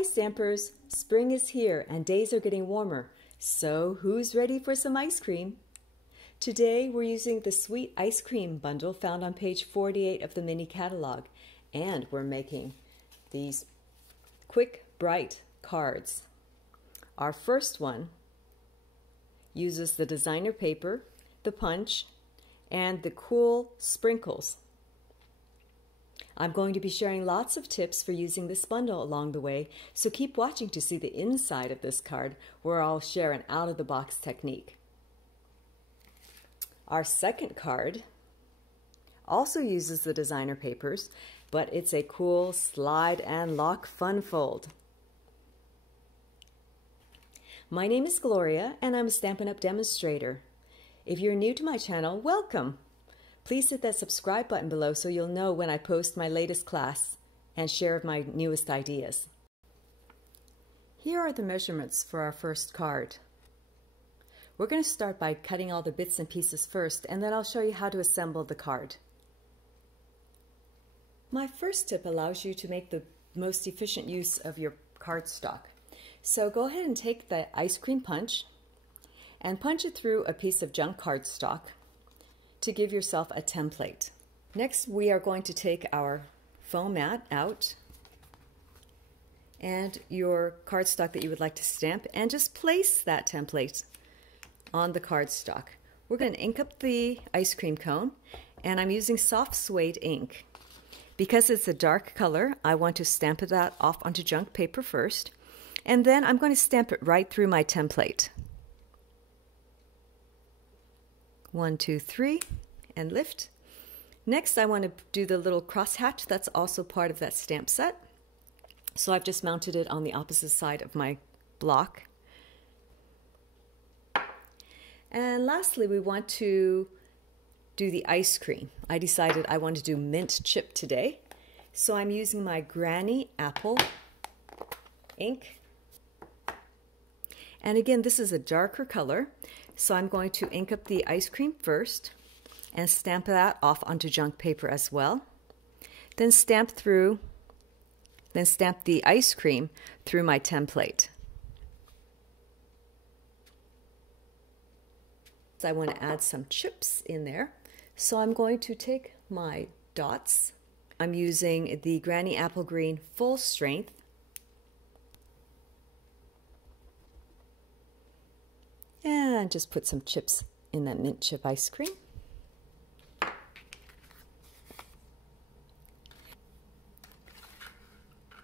Hi Stampers! Spring is here and days are getting warmer. So who's ready for some ice cream? Today we're using the Sweet Ice Cream bundle found on page 48 of the mini catalog. And we're making these quick, bright cards. Our first one uses the designer paper, the punch, and the cool sprinkles. I'm going to be sharing lots of tips for using this bundle along the way, so keep watching to see the inside of this card where I'll share an out-of-the-box technique. Our second card also uses the designer papers, but it's a cool slide and lock fun fold. My name is Gloria and I'm a Stampin' Up! Demonstrator. If you're new to my channel, welcome! Please hit that subscribe button below so you'll know when I post my latest class and share my newest ideas. Here are the measurements for our first card. We're going to start by cutting all the bits and pieces first, and then I'll show you how to assemble the card. My first tip allows you to make the most efficient use of your cardstock. So go ahead and take the ice cream punch and punch it through a piece of junk cardstock to give yourself a template. Next, we are going to take our foam mat out and your cardstock that you would like to stamp and just place that template on the cardstock. We're going to ink up the ice cream cone, and I'm using soft suede ink. Because it's a dark color, I want to stamp that off onto junk paper first, and then I'm going to stamp it right through my template. 1, 2, 3, and lift. Next, I want to do the little crosshatch that's also part of that stamp set. So I've just mounted it on the opposite side of my block. And lastly, we want to do the ice cream. I decided I want to do mint chip today. So I'm using my Granny Apple ink. And again, this is a darker color. So I'm going to ink up the ice cream first and stamp that off onto junk paper as well. Then stamp the ice cream through my template. I want to add some chips in there. So I'm going to take my dots. I'm using the Granny Apple Green Full Strength. And just put some chips in that mint chip ice cream.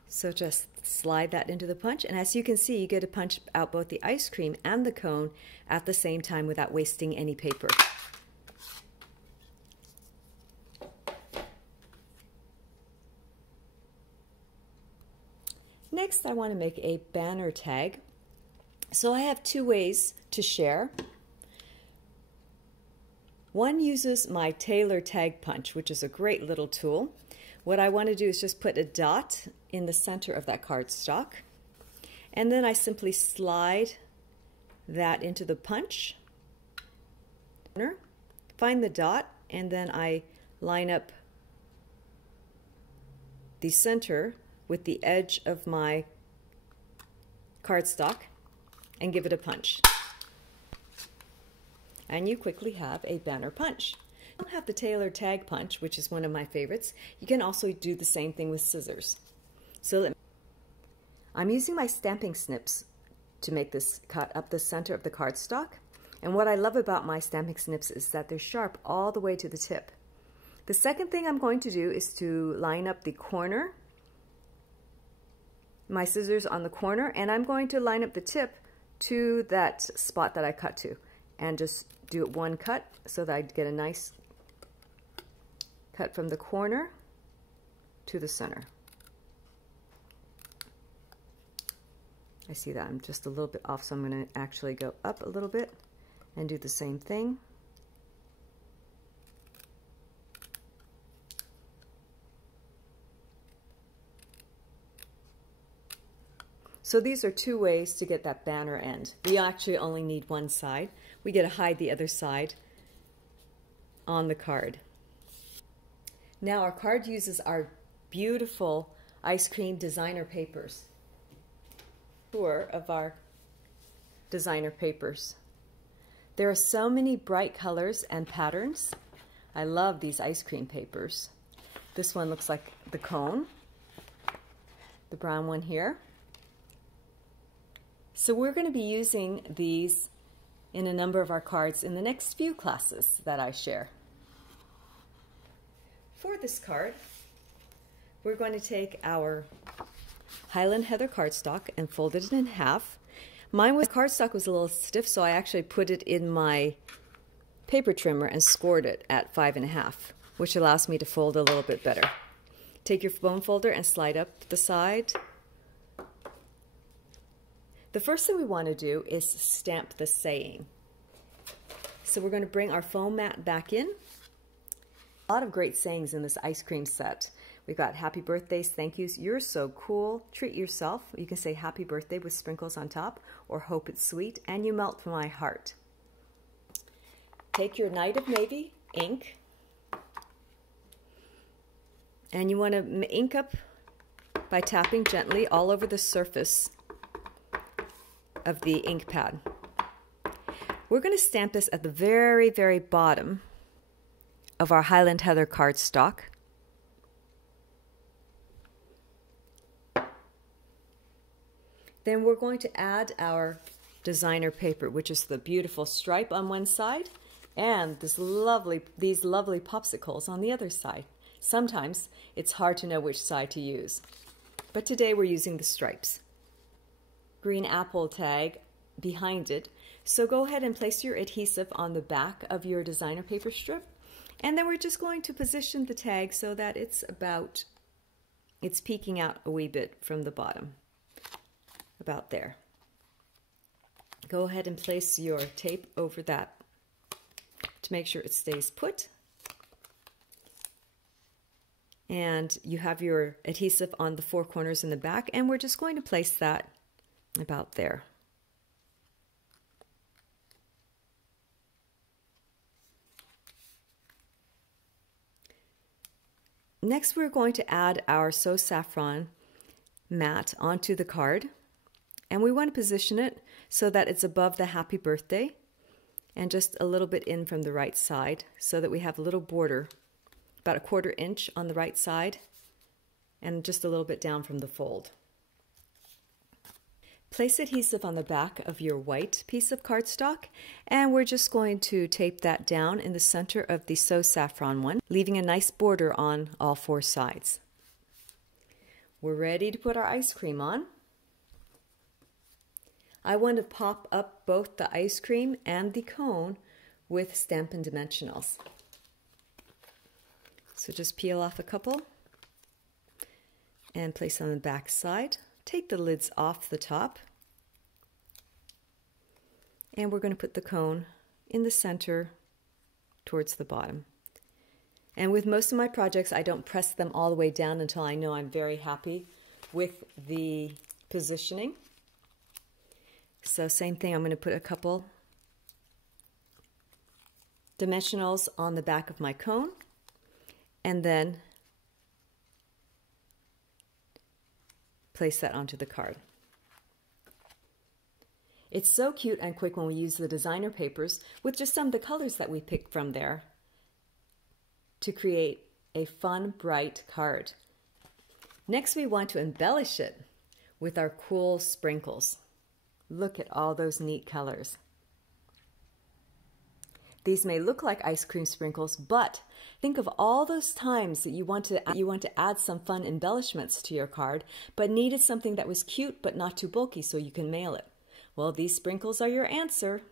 So just slide that into the punch, and as you can see, you get to punch out both the ice cream and the cone at the same time without wasting any paper. Next, I want to make a banner tag. So I have two ways to share. One uses my Tailor tag punch, which is a great little tool. What I want to do is just put a dot in the center of that cardstock, and then I simply slide that into the punch, find the dot, and then I line up the center with the edge of my cardstock and give it a punch. And you quickly have a banner punch. I don't have the Tailor tag punch, which is one of my favorites. You can also do the same thing with scissors. So I'm using my stamping snips to make this cut up the center of the cardstock. And what I love about my stamping snips is that they're sharp all the way to the tip. The second thing I'm going to do is to line up the corner, my scissors on the corner, and I'm going to line up the tip to that spot that I cut to, and just do it one cut so that I get a nice cut from the corner to the center. I see that I'm just a little bit off, so I'm going to actually go up a little bit and do the same thing. So these are two ways to get that banner end. We actually only need one side. We get to hide the other side on the card. Now our card uses our beautiful ice cream designer papers. tour of our designer papers. There are so many bright colors and patterns. I love these ice cream papers. This one looks like the cone, the brown one here. So we're going to be using these in a number of our cards in the next few classes that I share. For this card, we're going to take our Highland Heather cardstock and fold it in half. Cardstock was a little stiff, so I actually put it in my paper trimmer and scored it at 5.5, which allows me to fold a little bit better. Take your bone folder and slide up the side. The first thing we want to do is stamp the saying. So we're going to bring our foam mat back in. A lot of great sayings in this ice cream set. We've got happy birthdays, thank yous, you're so cool, treat yourself. You can say happy birthday with sprinkles on top, or hope it's sweet, and you melt my heart. Take your Night of Navy ink, and you want to ink up by tapping gently all over the surface of the ink pad. We're going to stamp this at the very, very bottom of our Highland Heather cardstock. Then we're going to add our designer paper, which is the beautiful stripe on one side and these lovely popsicles on the other side. Sometimes it's hard to know which side to use, but today we're using the stripes. Green apple tag behind it. So go ahead and place your adhesive on the back of your designer paper strip, and then we're just going to position the tag so that it's peeking out a wee bit from the bottom. About there. Go ahead and place your tape over that to make sure it stays put. And you have your adhesive on the four corners in the back, and we're just going to place that about there. Next, we're going to add our Saffron mat onto the card. And we want to position it so that it's above the happy birthday and just a little bit in from the right side so that we have a little border, about 1/4 inch on the right side and just a little bit down from the fold. Place adhesive on the back of your white piece of cardstock, and we're just going to tape that down in the center of the Saffron one, leaving a nice border on all four sides. We're ready to put our ice cream on. I want to pop up both the ice cream and the cone with Stampin' Dimensionals. So just peel off a couple and place on the back side. Take the lids off the top. And we're going to put the cone in the center towards the bottom. And with most of my projects, I don't press them all the way down until I know I'm very happy with the positioning. So same thing, I'm going to put a couple dimensionals on the back of my cone and then place that onto the card. It's so cute and quick when we use the designer papers with just some of the colors that we picked from there to create a fun, bright card. Next, we want to embellish it with our cool sprinkles. Look at all those neat colors. These may look like ice cream sprinkles, but think of all those times that you want to add some fun embellishments to your card, but needed something that was cute but not too bulky so you can mail it. Well, these sprinkles are your answer.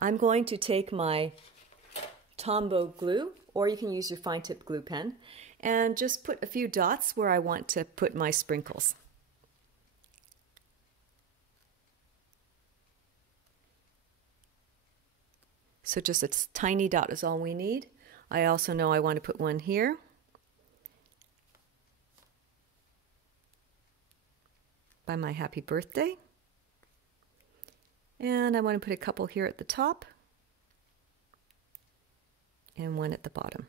I'm going to take my Tombow glue, or you can use your fine tip glue pen, and just put a few dots where I want to put my sprinkles. So just a tiny dot is all we need. I also know I want to put one here. By my happy birthday. And I want to put a couple here at the top and one at the bottom.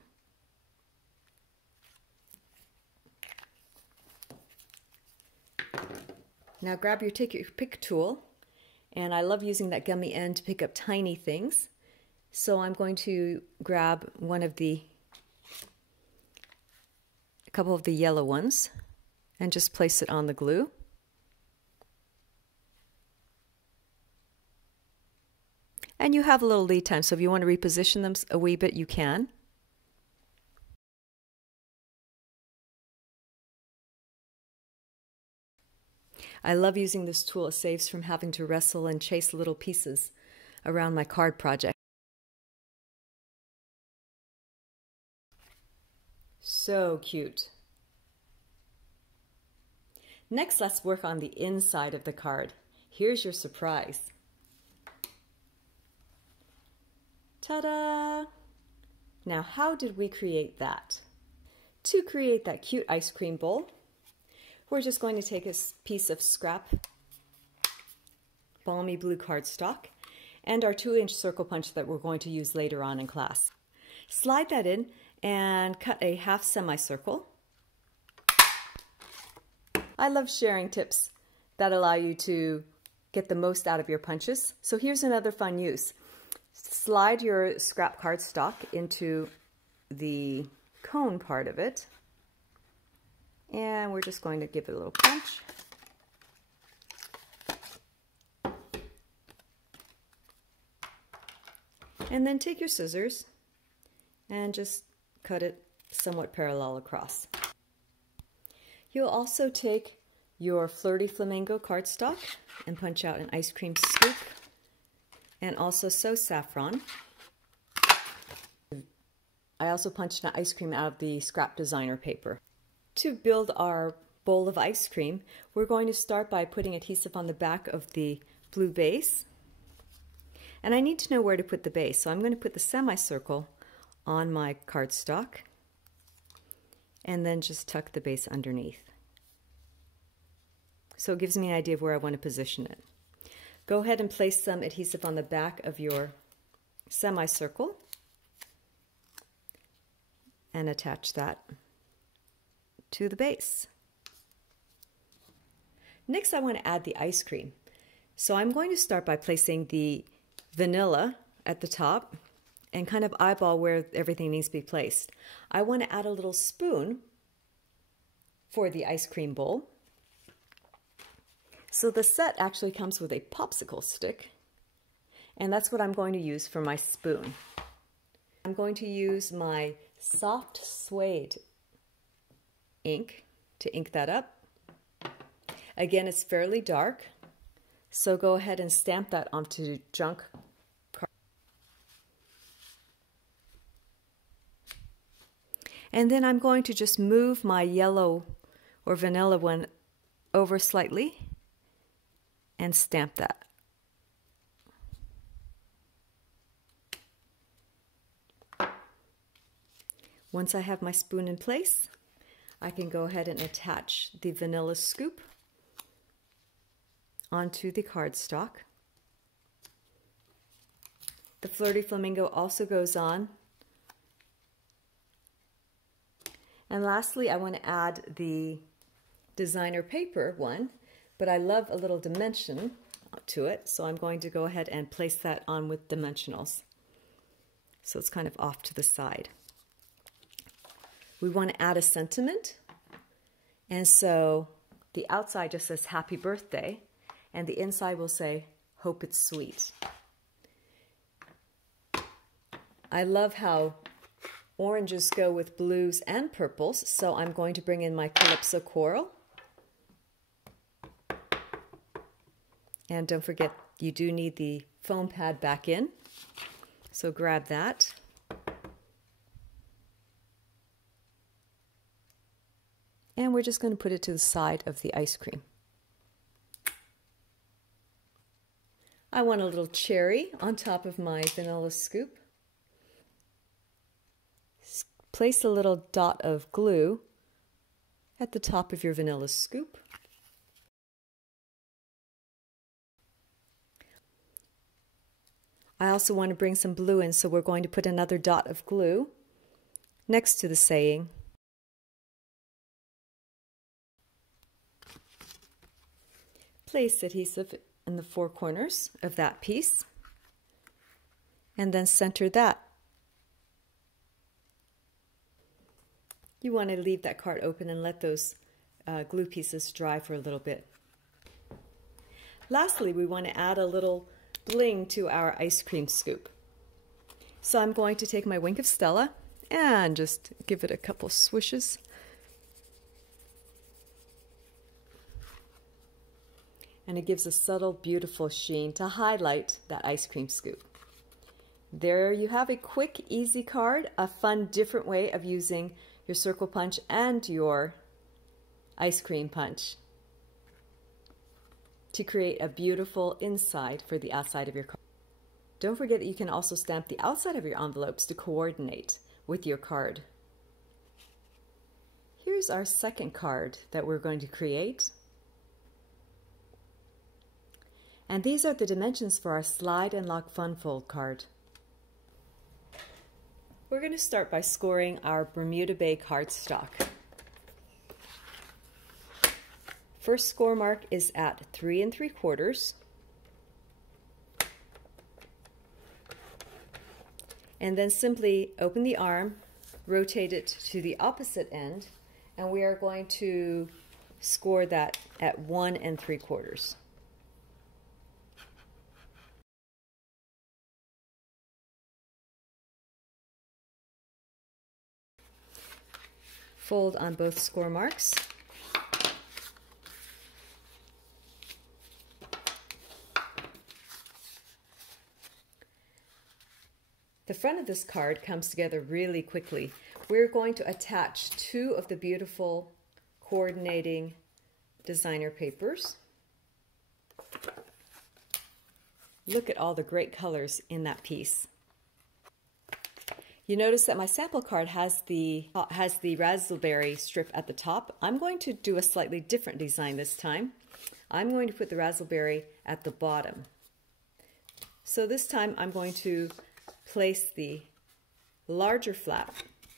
Now take your pick tool, and I love using that gummy end to pick up tiny things. So I'm going to grab a couple of the yellow ones and just place it on the glue. And you have a little lead time, so if you want to reposition them a wee bit, you can. I love using this tool. It saves from having to wrestle and chase little pieces around my card project. So cute. Next, let's work on the inside of the card. Here's your surprise. Ta-da! Now, how did we create that? To create that cute ice cream bowl, we're just going to take a piece of scrap Balmy blue cardstock and our 2-inch circle punch that we're going to use later on in class. Slide that in and cut a half semicircle. I love sharing tips that allow you to get the most out of your punches. So here's another fun use. Slide your scrap cardstock into the cone part of it, and we're just going to give it a little punch. And then take your scissors and just cut it somewhat parallel across. You'll also take your Flirty Flamingo cardstock and punch out an ice cream scoop, and also sew Saffron. I also punched an ice cream out of the scrap designer paper. To build our bowl of ice cream, we're going to start by putting adhesive on the back of the blue base. And I need to know where to put the base, so I'm going to put the semicircle on my cardstock and then just tuck the base underneath. So it gives me an idea of where I want to position it. Go ahead and place some adhesive on the back of your semicircle and attach that to the base. Next, I want to add the ice cream. So I'm going to start by placing the vanilla at the top and kind of eyeball where everything needs to be placed. I want to add a little spoon for the ice cream bowl. So the set actually comes with a popsicle stick, and that's what I'm going to use for my spoon. I'm going to use my soft suede ink to ink that up. Again, it's fairly dark, so go ahead and stamp that onto junk card. And then I'm going to just move my yellow or vanilla one over slightly and stamp that. Once I have my spoon in place, I can go ahead and attach the vanilla scoop onto the cardstock. The Flirty Flamingo also goes on. And lastly, I want to add the designer paper one, but I love a little dimension to it, so I'm going to go ahead and place that on with dimensionals. So it's kind of off to the side. We want to add a sentiment, and so the outside just says happy birthday, and the inside will say hope it's sweet. I love how oranges go with blues and purples, so I'm going to bring in my Calypso coral. And don't forget, you do need the foam pad back in, so grab that. And we're just going to put it to the side of the ice cream. I want a little cherry on top of my vanilla scoop. Place a little dot of glue at the top of your vanilla scoop. I also want to bring some blue in, so we're going to put another dot of glue next to the saying. place adhesive in the four corners of that piece and then center that. You want to leave that card open and let those glue pieces dry for a little bit. Lastly, we want to add a little bling to our ice cream scoop. So I'm going to take my Wink of Stella and just give it a couple swishes. And it gives a subtle, beautiful sheen to highlight that ice cream scoop. There you have a quick, easy card, a fun, different way of using your circle punch and your ice cream punch to create a beautiful inside for the outside of your card. Don't forget that you can also stamp the outside of your envelopes to coordinate with your card. Here's our second card that we're going to create. And these are the dimensions for our Slide and Lock Fun Fold card. We're going to start by scoring our Bermuda Bay cardstock. First score mark is at 3 3/4. And then simply open the arm, rotate it to the opposite end, and we are going to score that at 1 3/4. Fold on both score marks. The front of this card comes together really quickly. We're going to attach two of the beautiful coordinating designer papers. Look at all the great colors in that piece. You notice that my sample card has the raspberry strip at the top. I'm going to do a slightly different design this time. I'm going to put the raspberry at the bottom. So this time I'm going to place the larger flap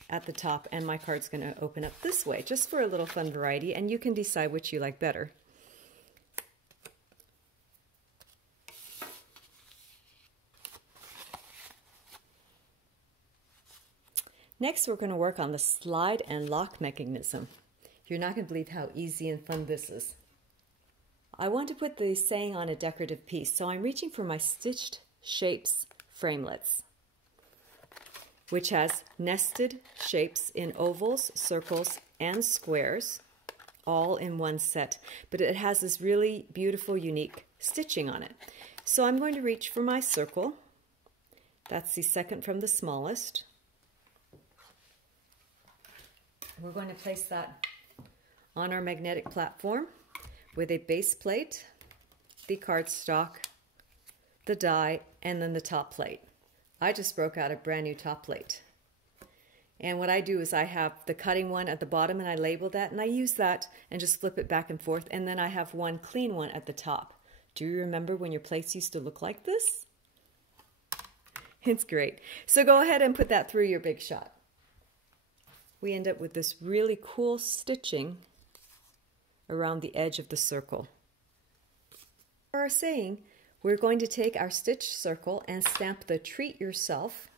at the top, and my card's going to open up this way, just for a little fun variety, and you can decide which you like better. Next, we're going to work on the slide and lock mechanism. You're not going to believe how easy and fun this is. I want to put the saying on a decorative piece, so I'm reaching for my Stitched Shapes framelits, which has nested shapes in ovals, circles, and squares, all in one set. But it has this really beautiful, unique stitching on it. So I'm going to reach for my circle. That's the second from the smallest. We're going to place that on our magnetic platform with a base plate, the cardstock, the die, and then the top plate. I just broke out a brand new top plate. And what I do is I have the cutting one at the bottom and I label that, and I use that and just flip it back and forth, and then I have one clean one at the top. Do you remember when your plates used to look like this? It's great. So go ahead and put that through your big shot. We end up with this really cool stitching around the edge of the circle. For our saying, we're going to take our stitched circle and stamp the Treat Yourself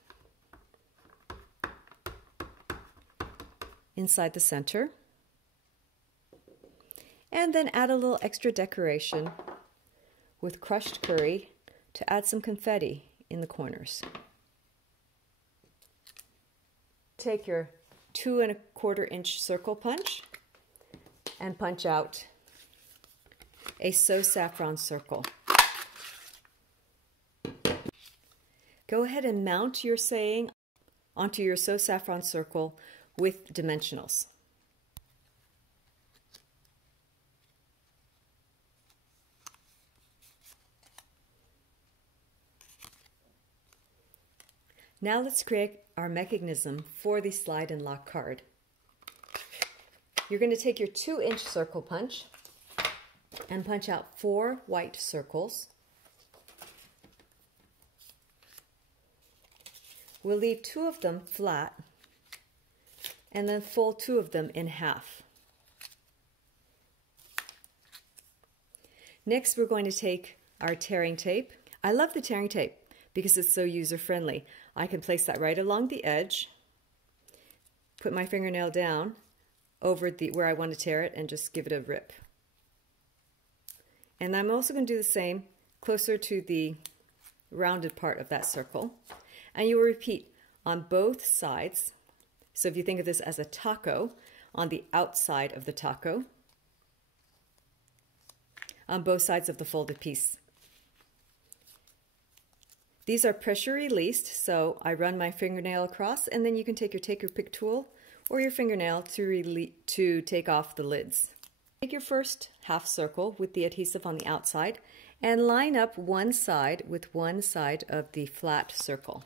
inside the center, and then add a little extra decoration with crushed curry to add some confetti in the corners. Take your 2 1/4 inch circle punch and punch out a Saffron circle. Go ahead and mount your saying onto your Saffron circle with dimensionals. Now let's create our mechanism for the slide and lock card. You're going to take your 2 inch circle punch and punch out 4 white circles. We'll leave 2 of them flat and then fold 2 of them in half. Next, we're going to take our tearing tape. I love the tearing tape because it's so user-friendly. I can place that right along the edge, put my fingernail down over where I want to tear it, and just give it a rip. And I'm also going to do the same closer to the rounded part of that circle. And you will repeat on both sides. So if you think of this as a taco, on the outside of the taco, on both sides of the folded piece. These are pressure released, so I run my fingernail across, and then you can take your pick tool or your fingernail to take off the lids. Take your first half circle with the adhesive on the outside and line up one side with one side of the flat circle.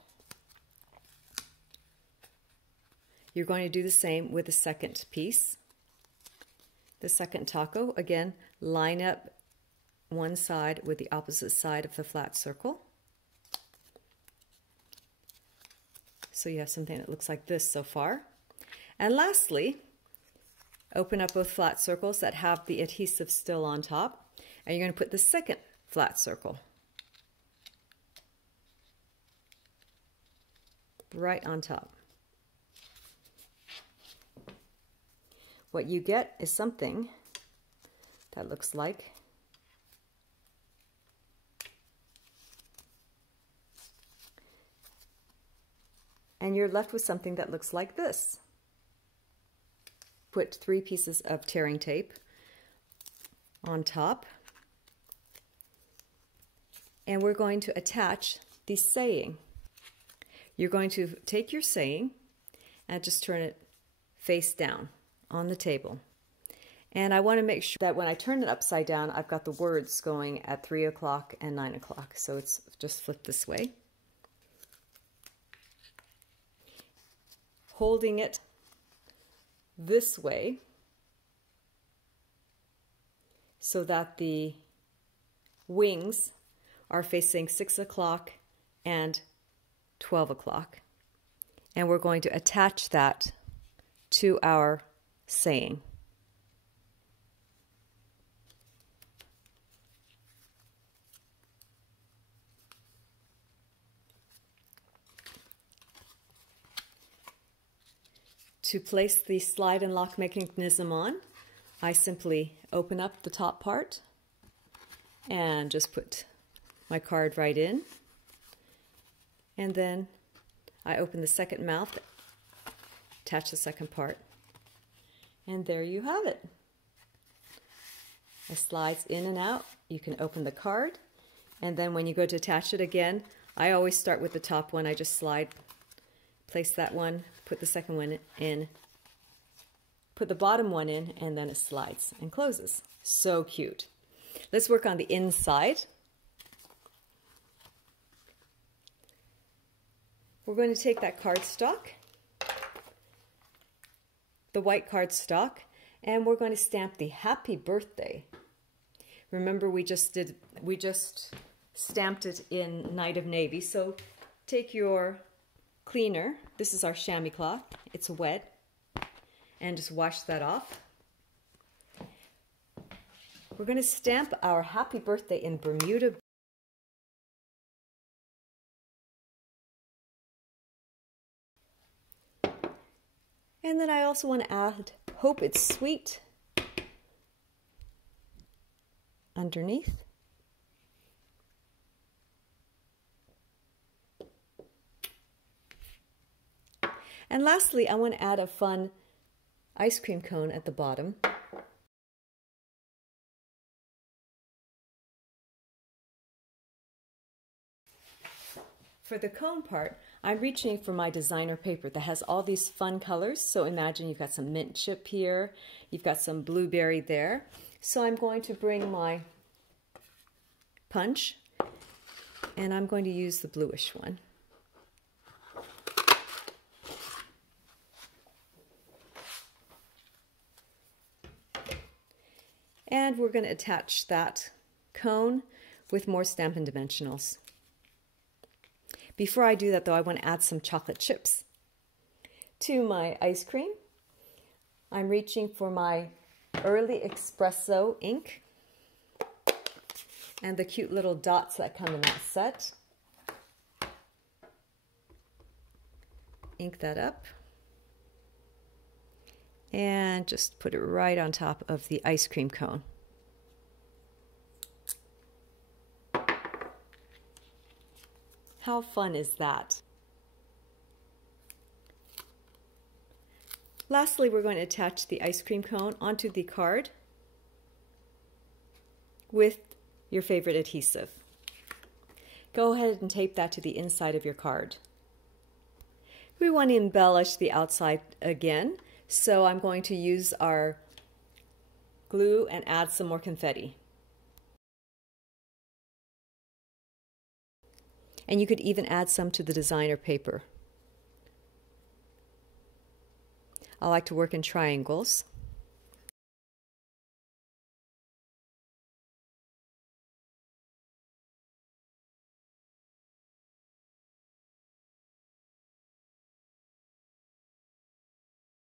You're going to do the same with the second piece. The second taco, again, line up one side with the opposite side of the flat circle. So you have something that looks like this so far. And lastly, open up both flat circles that have the adhesive still on top, and you're going to put the second flat circle right on top. What you get is something that looks like and you're left with something that looks like this. Put 3 pieces of tearing tape on top, and we're going to attach the saying. You're going to take your saying and just turn it face down on the table. And I want to make sure that when I turn it upside down, I've got the words going at 3 o'clock and 9 o'clock. So it's just flipped this way. Holding it this way so that the wings are facing 6 o'clock and 12 o'clock. And we're going to attach that to our saying. To place the slide and lock mechanism on, I simply open up the top part and just put my card right in. And then I open the second mouth, attach the second part, and there you have it. It slides in and out. You can open the card, and then when you go to attach it again, I always start with the top one. I just slide, place that one, put the second one in, put the bottom one in, and then it slides and closes. So cute. Let's work on the inside. We're going to take that cardstock, the white cardstock, and we're going to stamp the happy birthday. Remember, we just stamped it in Night of Navy. So take your cleaner. This is our chamois cloth. It's wet. And just wash that off. We're going to stamp our happy birthday in Bermuda. And then I also want to add Hope It's Sweet underneath. And lastly, I want to add a fun ice cream cone at the bottom. For the cone part, I'm reaching for my designer paper that has all these fun colors. So imagine you've got some mint chip here, you've got some blueberry there. So I'm going to bring my punch, and I'm going to use the bluish one. And we're going to attach that cone with more Stampin' Dimensionals. Before I do that though, I want to add some chocolate chips to my ice cream. I'm reaching for my Early Espresso ink. and the cute little dots that come in that set. Ink that up. And just put it right on top of the ice cream cone. How fun is that? Lastly, we're going to attach the ice cream cone onto the card with your favorite adhesive. Go ahead and tape that to the inside of your card. We want to embellish the outside again, so I'm going to use our glue and add some more confetti. And you could even add some to the designer paper. I like to work in triangles.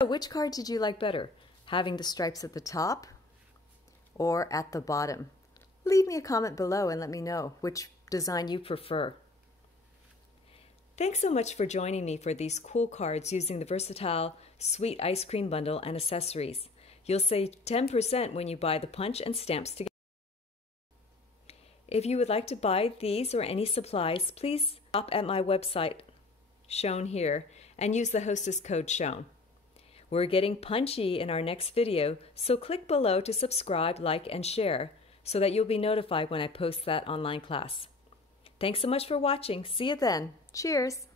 So which card did you like better? Having the stripes at the top or at the bottom? Leave me a comment below and let me know which design you prefer. Thanks so much for joining me for these cool cards using the versatile Sweet Ice Cream Bundle and accessories. You'll save 10% when you buy the punch and stamps together. If you would like to buy these or any supplies, please stop at my website shown here and use the Hostess code shown. We're getting punchy in our next video, so click below to subscribe, like, and share so that you'll be notified when I post that online class. Thanks so much for watching. See you then. Cheers!